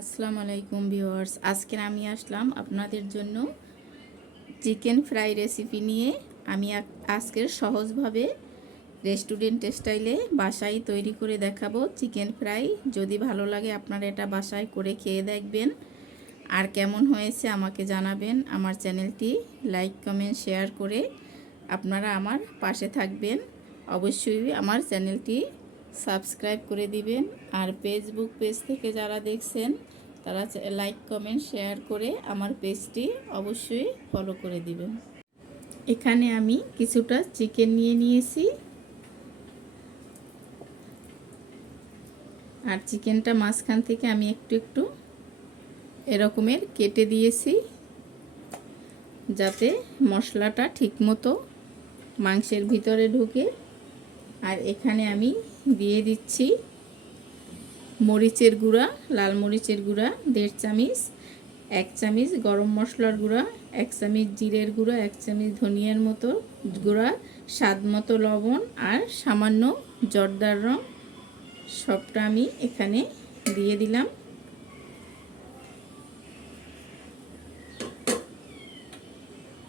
আসসালামু আলাইকুম ভিউয়ার্স। আজকে আমি আসলাম আপনাদের জন্য চিকেন ফ্রাই রেসিপি নিয়ে। আমি আজকের সহজভাবে রেস্টুরেন্ট স্টাইলে বাসায় তৈরি করে দেখাবো চিকেন ফ্রাই। যদি ভালো লাগে আপনারা এটা বাসায় করে খেয়ে দেখবেন। আর কেমন হয়েছে আমাকে জানাবেন। আমার চ্যানেলটি লাইক, কমেন্ট, শেয়ার করে আপনারা আমার পাশে থাকবেন। অবশ্যই আমার চ্যানেলটি সাবস্ক্রাইব করে দিবেন। আর ফেসবুক পেজ থেকে যারা দেখছেন, তারা লাইক কমেন্ট শেয়ার করে আমার পেজটি অবশ্যই ফলো করে দিবেন। এখানে আমি কিছুটা চিকেন নিয়ে নিয়েছি। আর চিকেনটা মাঝখান থেকে আমি একটু একটু এরকমের কেটে দিয়েছি, যাতে মশলাটা ঠিকমতো মাংসের ভিতরে ঢুকে। আর এখানে আমি দিয়ে দিচ্ছি মরিচের গুঁড়া, লাল মরিচের গুঁড়া, দেড় চামিচ, এক চামিচ গরম মশলার গুঁড়া, এক চামিচ জিরের গুঁড়া, এক চামিচ ধনিয়ার মতো গুঁড়া, স্বাদ মতো লবণ আর সামান্য জর্দার রং। সবটা আমি এখানে দিয়ে দিলাম।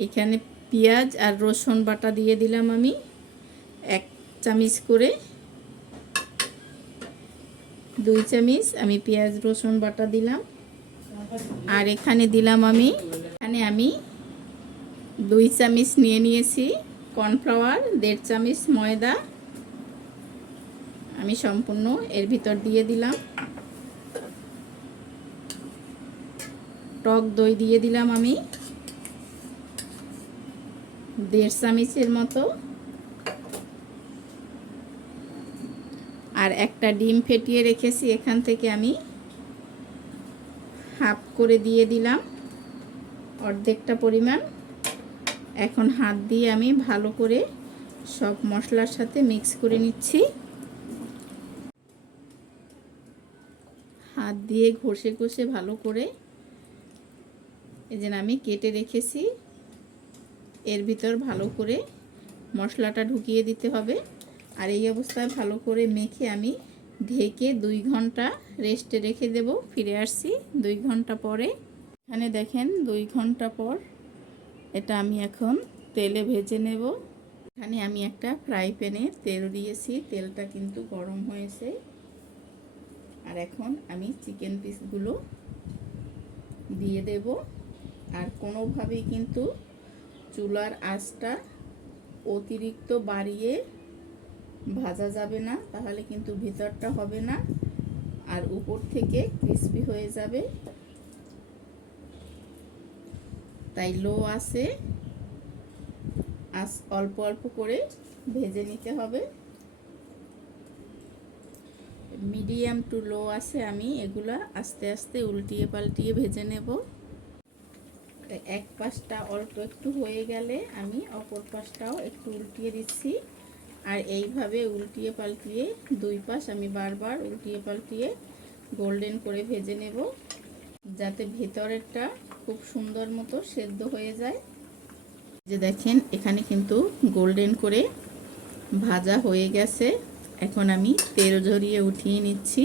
এখানে পেঁয়াজ আর রসুন বাটা দিয়ে দিলাম আমি। এক চামিচ করে দুই চামিচ, আমি পেঁয়াজ, রসুন, বাটা দিলাম। আর এখানে দিলাম আমি, এখানে আমি দুই চামিচ নিয়ে নিয়েছি কর্নফ্লাওয়ার, দেড় চামিচ ময়দা। আমি সম্পূর্ণ এর ভিতর দিয়ে দিলাম। টক দই দিয়ে দিলাম আমি। দেড় চামিচের মতো। আর একটা ডিম ফেটিয়ে রেখেছি, এখান থেকে আমি হাফ করে দিয়ে দিলাম অর্ধেকটা পরিমাণ। এখন হাত দিয়ে আমি ভালো করে সব মশলার সাথে মিক্স করে নিচ্ছি। হাত দিয়ে ঘষে ঘষে ভালো করে এই যে আমি কেটে রেখেছি। এর ভিতর ভালো করে মশলাটা ঢুকিয়ে দিতে হবে। আর এই অবস্থায় ভালো করে মেখে আমি ঢেকে দুই ঘণ্টা রেস্টে রেখে দেব, ফিরে আসছি দুই ঘণ্টা পরে। এখানে দেখেন দুই ঘণ্টা পর এটা আমি এখন তেলে ভেজে নেব। এখানে আমি একটা ফ্রাই প্যানে তেল দিয়েছি, তেলটা কিন্তু গরম হয়েছে। আর এখন আমি চিকেন পিসগুলো দিয়ে দেব। আর কোনোভাবেই কিন্তু চুলার আঁচটা অতিরিক্ত বাড়িয়ে ভাজা যাবে না, তাহলে কিন্তু ভিতরটা হবে না। আর উপর থেকে ক্রিসপি হয়ে যাবে। তাই লো আছে। আস, অল্প অল্প করে ভেজে নিতে হবে। মিডিয়াম টু লো আছে আমি, এগুলা আস্তে আস্তে উল্টিয়ে পাল্টিয়ে ভেজে নেব। এক পাশটা অল্প একটু হয়ে গেলে আমি অপর পাশটাও একটু উল্টিয়ে দিচ্ছি। আর এইভাবে উল্টিয়ে পাল্টিয়ে দুই পাশ আমি বারবার উল্টিয়ে পাল্টিয়ে গোল্ডেন করে ভেজে নেব, যাতে ভেতরেরটা খুব সুন্দর মতো সেদ্ধ হয়ে যায়। যে দেখেন, এখানে কিন্তু গোল্ডেন করে ভাজা হয়ে গেছে। এখন আমি তেল ঝরিয়ে উঠিয়ে নিচ্ছি।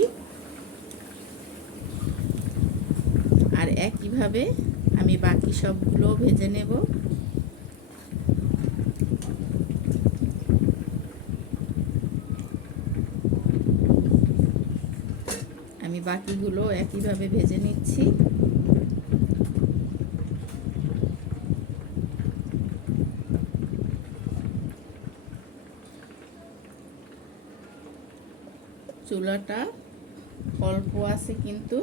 আর একইভাবে আমি বাকি সবগুলো ভেজে নেব। আমি বাকিগুলো একইভাবে ভেজে নিচ্ছি। চুলাটা অল্প আছে কিন্তু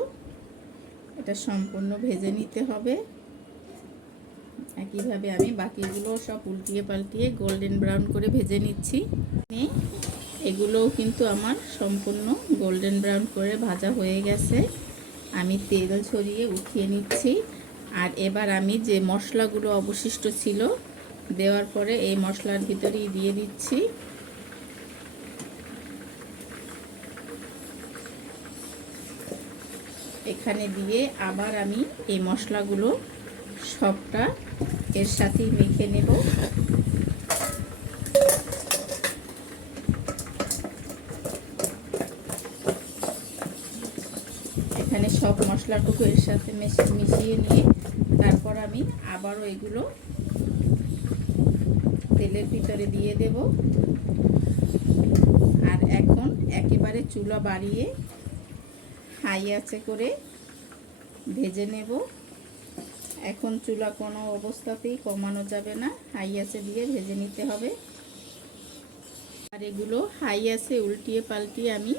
এটা সম্পূর্ণ ভেজে নিতে হবে। একইভাবে আমি বাকিগুলো সব উল্টিয়ে পাল্টিয়ে গোল্ডেন ব্রাউন করে ভেজে নিচ্ছি। এগুলোও কিন্তু আমার সম্পূর্ণ গোল্ডেন ব্রাউন করে ভাজা হয়ে গেছে। আমি তেল ছড়িয়ে উঠিয়ে নিচ্ছি। আর এবার আমি যে মশলাগুলো অবশিষ্ট ছিল, দেওয়ার পরে এই মশলার ভিতরেই দিয়ে দিচ্ছি। এখানে দিয়ে আবার আমি এই মশলাগুলো সবটা এর সাথেই মেখে নেব। এখানে সব মশলাটুকু এর সাথে মিশ- মিশিয়ে নিয়ে তারপর আমি আবারও এগুলো তেলের ভিতরে দিয়ে দেব। আর এখন একেবারে চুলা বাড়িয়ে হাই আছে করে ভেজে নেব। এখন চুলা কোনো অবস্থাতেই কমানো যাবে না, হাই আছে দিয়ে ভেজে নিতে হবে। আর এগুলো হাই আছে উল্টিয়ে পাল্টিয়ে আমি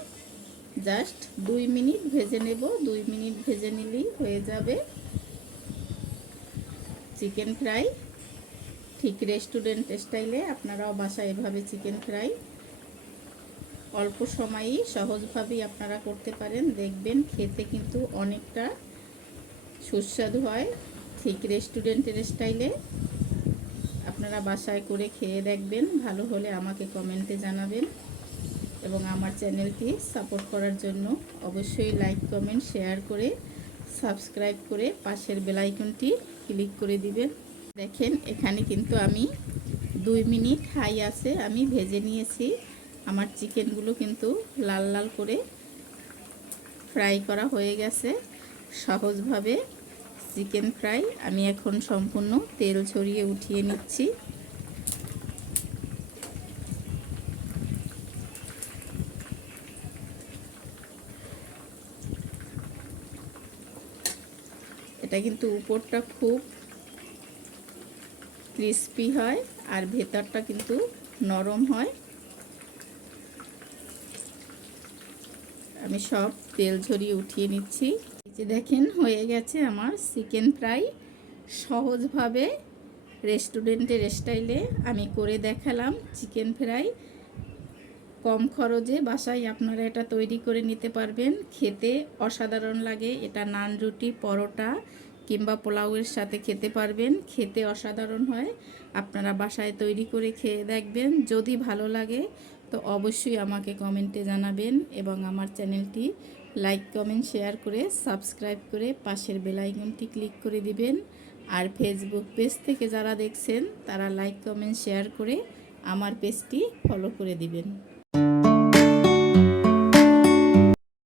জাস্ট দুই মিনিট ভেজে নেব। দুই মিনিট ভেজে নিলেই হয়ে যাবে চিকেন ফ্রাই। ঠিক রেস্টুরেন্ট স্টাইলে আপনারাও বাসায় এভাবে চিকেন ফ্রাই অল্প সময়েই সহজভাবেই আপনারা করতে পারেন। দেখবেন খেতে কিন্তু অনেকটা সুস্বাদু হয় ঠিক রেস্টুরেন্টের স্টাইলে। আপনারা বাসায় করে খেয়ে দেখবেন, ভালো হলে আমাকে কমেন্টে জানাবেন। এবং আমার চ্যানেলটি সাপোর্ট করার জন্য অবশ্যই লাইক, কমেন্ট, শেয়ার করে সাবস্ক্রাইব করে পাশের বেলাইকনটি ক্লিক করে দিবেন। দেখেন, এখানে কিন্তু আমি দুই মিনিট হাই আছে, আমি ভেজে নিয়েছি। আমার চিকেনগুলো কিন্তু লাল লাল করে ফ্রাই করা হয়ে গেছে। সহজভাবে চিকেন ফ্রাই আমি এখন সম্পূর্ণ তেল ছড়িয়ে উঠিয়ে নিচ্ছি। এটা কিন্তু উপরটা খুব ক্রিস্পি হয় আর ভেতরটা কিন্তু নরম হয়। আমি সব তেল ঝরিয়ে উঠিয়ে নিচ্ছি। যে দেখেন, হয়ে গেছে আমার চিকেন ফ্রাই সহজভাবে রেস্টুরেন্টের স্টাইলে আমি করে দেখালাম চিকেন ফ্রাই কম খরচে বাসায় আপনারা এটা তৈরি করে নিতে পারবেন। খেতে অসাধারণ লাগে। এটা নান রুটি, পরোটা কিংবা পোলাওয়ের সাথে খেতে পারবেন। খেতে অসাধারণ হয়। আপনারা বাসায় তৈরি করে খেয়ে দেখবেন। যদি ভালো লাগে তো অবশ্যই আমাকে কমেন্টে জানাবেন এবং আমার চ্যানেলটি লাইক, কমেন্ট, শেয়ার করে সাবস্ক্রাইব করে পাশের বেলাইকনটি ক্লিক করে দিবেন। আর ফেসবুক পেজ থেকে যারা দেখছেন তারা লাইক, কমেন্ট, শেয়ার করে আমার পেজটি ফলো করে দিবেন।